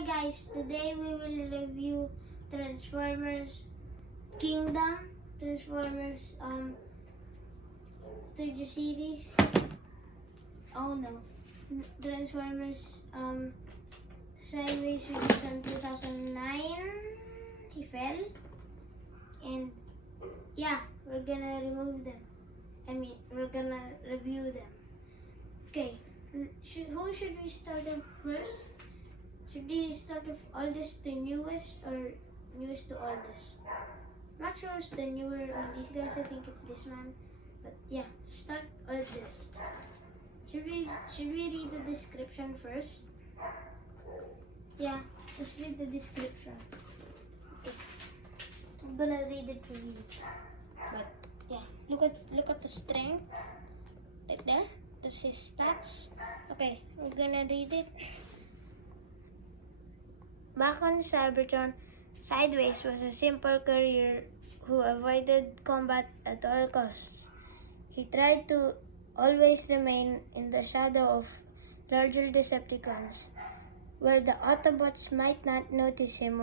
Hi guys, today we will review Transformers Kingdom, Transformers Studio Series. Oh no, Transformers Sideways, which is in 2009. He fell, and yeah, we're gonna remove them. We're gonna review them. Okay, who should we start off first? Should we start with oldest to newest or newest to oldest? Not sure it's the newer on these guys. I think it's this one. But yeah, start oldest. Should we read the description first? Yeah, just read the description. Okay. I'm gonna read it for you. But yeah, look at the strength right there. That's his stats. Okay, I'm gonna read it. Back on Cybertron, Sideways was a simple courier who avoided combat at all costs. He tried to always remain in the shadow of larger Decepticons, where the Autobots might not notice him.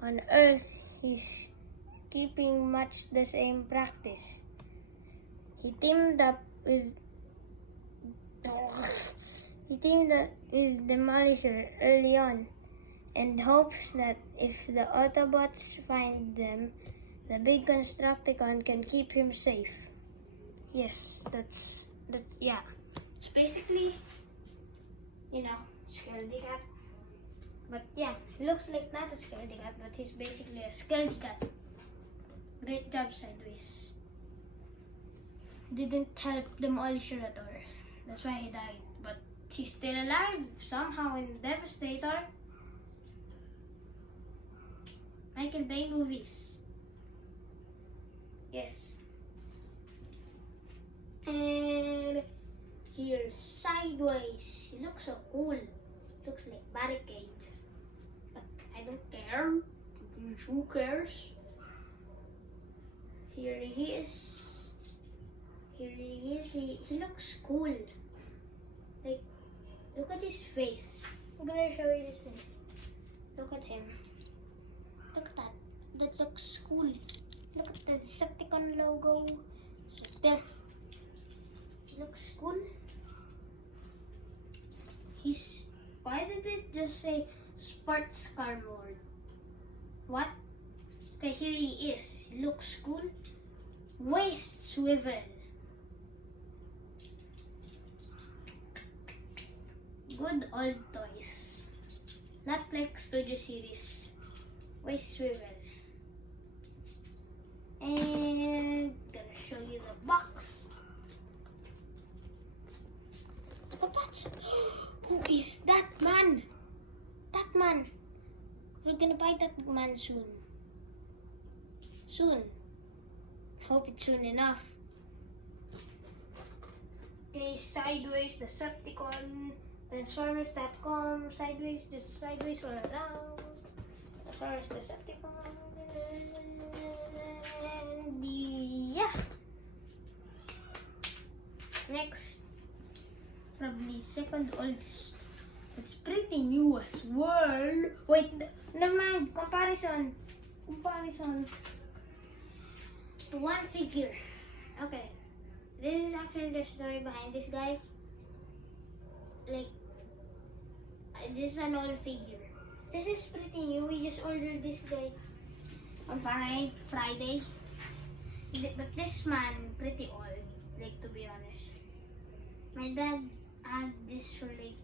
On Earth, he's keeping much the same practice. He teamed up with Demolisher early on, and hopes that if the Autobots find them, the big Constructicon can keep him safe. Yes, that's yeah. It's basically, Scaredy Cat. But yeah, he looks like not a Scaredy Cat, but he's basically a Scaredy Cat. Great job, Sideways. Didn't help Demolisher at all. That's why he died. But he's still alive somehow in Devastator. Michael Bay movies. Yes. And here's Sideways. He looks so cool. Looks like Barricade. But I don't care. Who cares? Here he is. He looks cool. Like, look at his face. I'm gonna show you his face. Look at him. Look at that. That looks cool. Look at the Decepticon logo. It's right there. Looks cool. Why did it just say Sports Car Mode? What? Okay, here he is. He looks cool. Waist swivel. Good old toys. Not like Studio Series. Waist swivel. And gonna show you the box. Look at that. Who is that man? That man. We're gonna buy that man soon. Soon. Hope it's soon enough. Okay, Sideways, Decepticon, Transformers.com, Sideways, just Sideways all around. Transformers, Decepticon, and yeah. Next, probably second oldest. It's pretty new as well. Wait, never mind. Comparison. One figure. Okay, this is actually the story behind this guy. Like, this is an old figure. This is pretty new. We just ordered this guy on Friday. But this man pretty old. Like, to be honest, my dad had this for like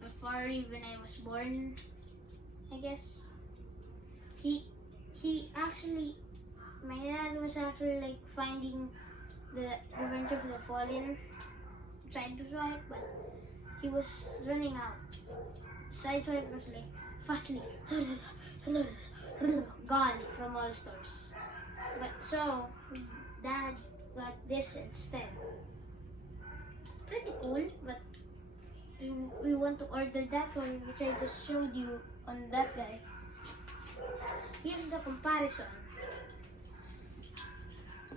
before even I was born, I guess. My dad was actually like finding the Revenge of the Fallen Sideswipe, but he was running out. Sideswipe was like fastly gone from all stores. But so Dad got this instead. Pretty cool, but we want to order that one, which I just showed you on that guy. Here's the comparison.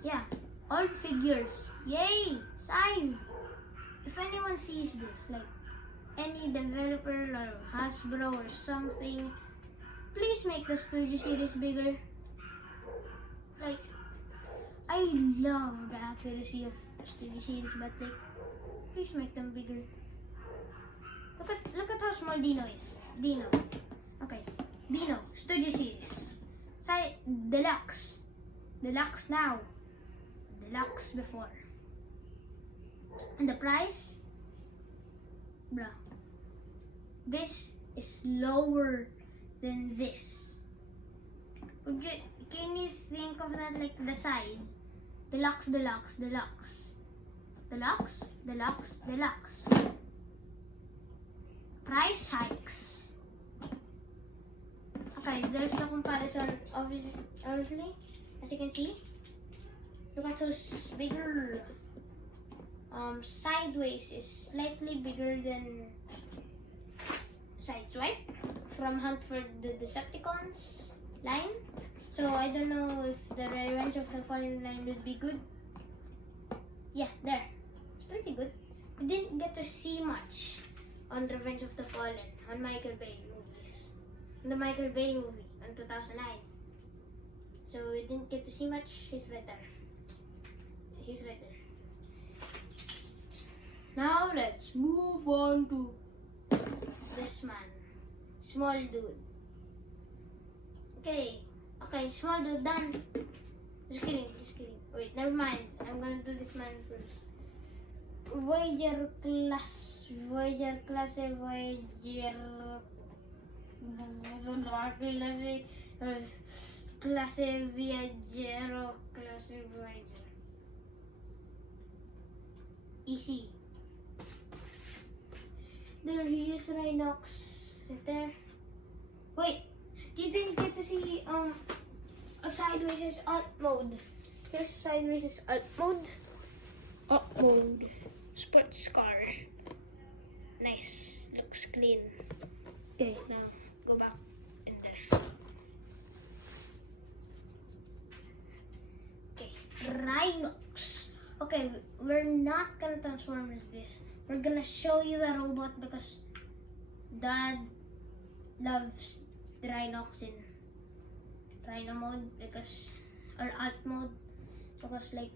Yeah, old figures. Yay! Size! If anyone sees this, like, any developer or Hasbro or something, please make the Studio Series bigger. Like, I love the accuracy of Studio Series, but like, please make them bigger. Look at how small Dino is. Dino. Okay. Dino. Studio Series. Size Deluxe. Deluxe now. Deluxe before. And the price? Bruh. This is lower than this. Can you think of that, like the size? Deluxe, deluxe, deluxe. Deluxe, deluxe, deluxe. Price hikes. Okay, there's no comparison, obviously, as you can see. Look at those bigger. Sideways is slightly bigger than Sideswipe from Hunt for the Decepticons line. So I don't know if the Revenge of the Fallen line would be good. Yeah, there. It's pretty good. We didn't get to see much on Revenge of the Fallen, on Michael Bay movies. In the Michael Bay movie in 2009. So we didn't get to see much. He's right there. He's right there. Now let's move on to this man. Small dude. Okay, small dude done. Just kidding. Wait, never mind. I'm gonna do this man first. Voyager class, Voyager, clase Viajero, clase Voyager. Easy. There he is, Rhinox, right there. Wait, didn't get to see a sideways is alt mode. Here's sideways is alt mode. Alt mode. Sports car. Nice. Looks clean. Okay, now go back in there. Okay, Rhinox. Okay, we're not gonna transform as this. We're gonna show you the robot because Dad loves the Rhinox in Rhino mode or alt mode because like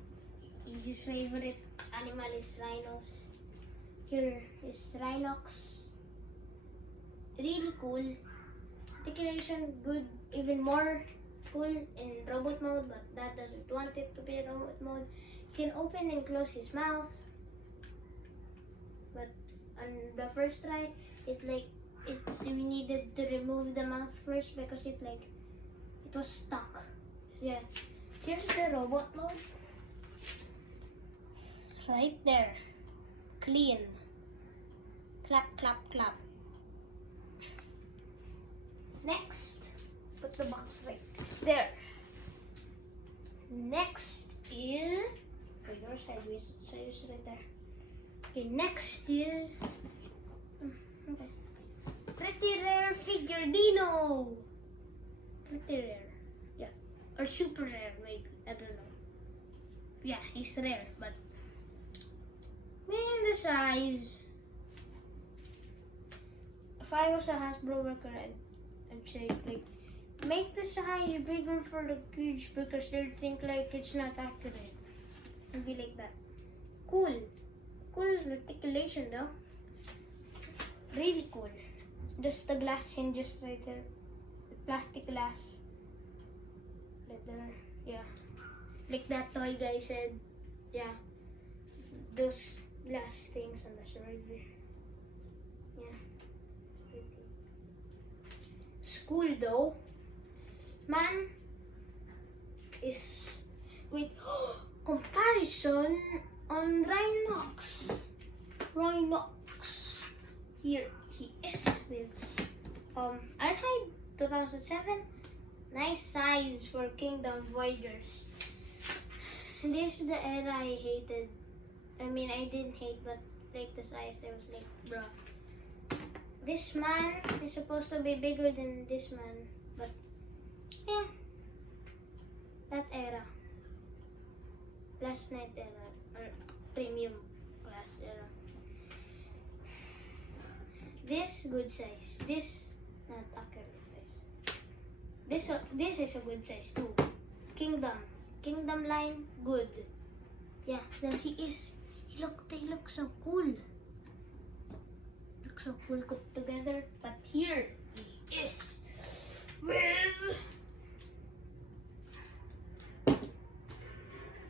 his favorite animal is rhinos. Here is Rhinox. Really cool. Articulation good, even more cool in robot mode, but Dad doesn't want it to be robot mode. You can open and close his mouth. But on the first try, we needed to remove the mouth first because it was stuck. So yeah, here's the robot mode. Right there, clean. Clap, clap, clap. Next, put the box right there. Next is your sideways right there. Okay, next is okay. Pretty rare figure Dino. Pretty rare, yeah, or super rare maybe. I don't know. Yeah, he's rare, but man, the size. If I was a Hasbro worker, I'd say like make the size bigger for the kids because they'll think like it's not accurate. It'll be like that. Cool. Cool articulation though. Really cool. Just the glass hinges right there. The plastic glass. Right there. Yeah. Like that toy guy said. Yeah. Those glass things on the shoulder. Yeah. It's pretty. It's cool though. Man is wait comparison on Rhinox. Rhinox. Here he is with Archive 2007. Nice size for Kingdom Voyagers. This is the era I hated. I mean, I didn't hate, but like the size, I was like, bro. This man is supposed to be bigger than this man, but yeah, that era. Last night era, or premium class era. This good size. This not accurate size. This is a good size too. Kingdom line good. Yeah, then they look so cool. Look so cool put together. But here he is with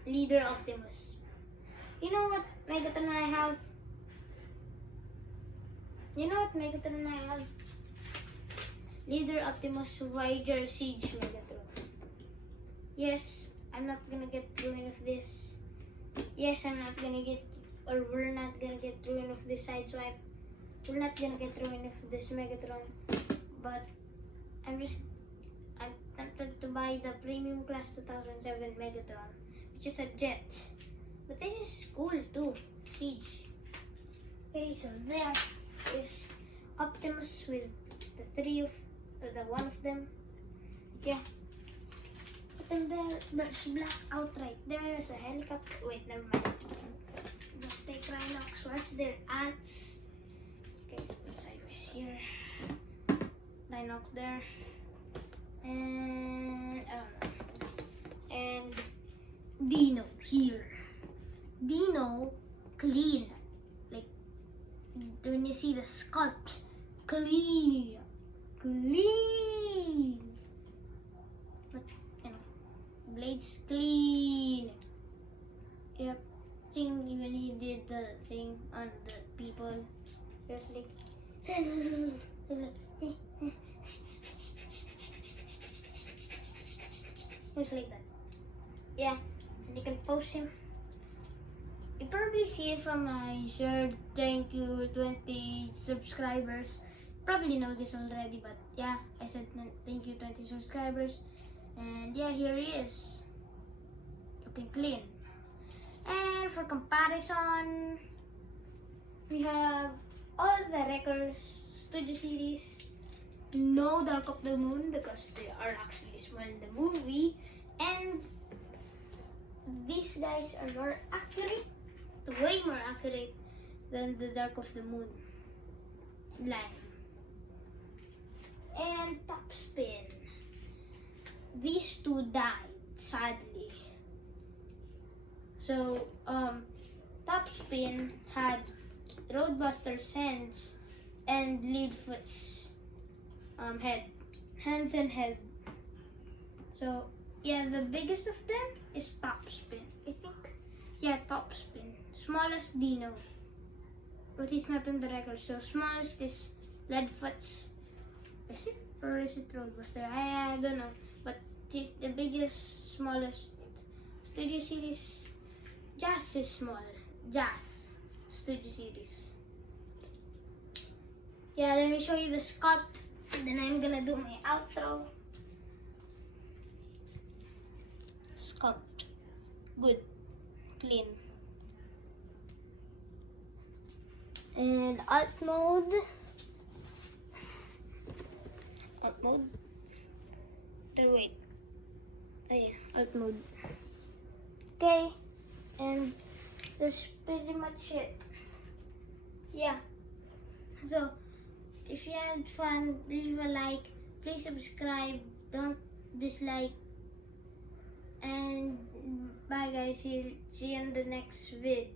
Leader Optimus. You know what Megatron I have? Leader Optimus Voyager Siege Megatron. Yes, I'm not gonna get ruin of this. Yes, we're not gonna get ruin of this side swipe. We're not gonna get ruin of this Megatron. But I'm tempted to buy the Premium Class 2007 Megatron, which is a jet. But this is cool too. Siege. Okay, so there is Optimus with the one of them. Yeah. But then there's black outright. There is a helicopter. Wait, never mind. Let's take Rhinox. What's their ants? Okay, so put sideways here. Rhinox there. And Dino here. Dino clean. Like when you see the sculpt, clean. But blades clean. Yep. Thing when he did the thing on the people, just like just like that. Yeah, and you can post him. You probably see it from my shirt. Thank you, 20 subscribers. Probably know this already, but yeah, I said thank you, 20 subscribers. And yeah, here he is, looking clean. And for comparison, we have all the Wreckers Studio series. No Dark of the Moon because they are actually small in the movie, and these guys are more accurate, way more accurate than the Dark of the Moon. It's blind. And Top Spin. These two died, sadly. So, Top Spin had Roadbuster's hands and Leadfoot's hands and head. So, yeah, the biggest of them is Top Spin, I think. Yeah, Top Spin. Smallest Dino. But he's not on the record. So, smallest is Leadfoot's. Is it? Or is it Roadbuster? I don't know. But the biggest, smallest Studio Series. Jazz is small. Jazz Studio Series. Yeah, let me show you the sculpt. Then I'm gonna do my outro. Sculpt. Good. Clean. And alt mode. Alt mode. Wait. Alt mode. Okay. And that's pretty much it. Yeah. So, if you had fun, leave a like. Please subscribe. Don't dislike. And bye guys. See you in the next vid.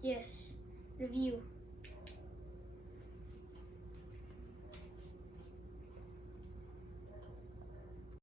Yes. Review.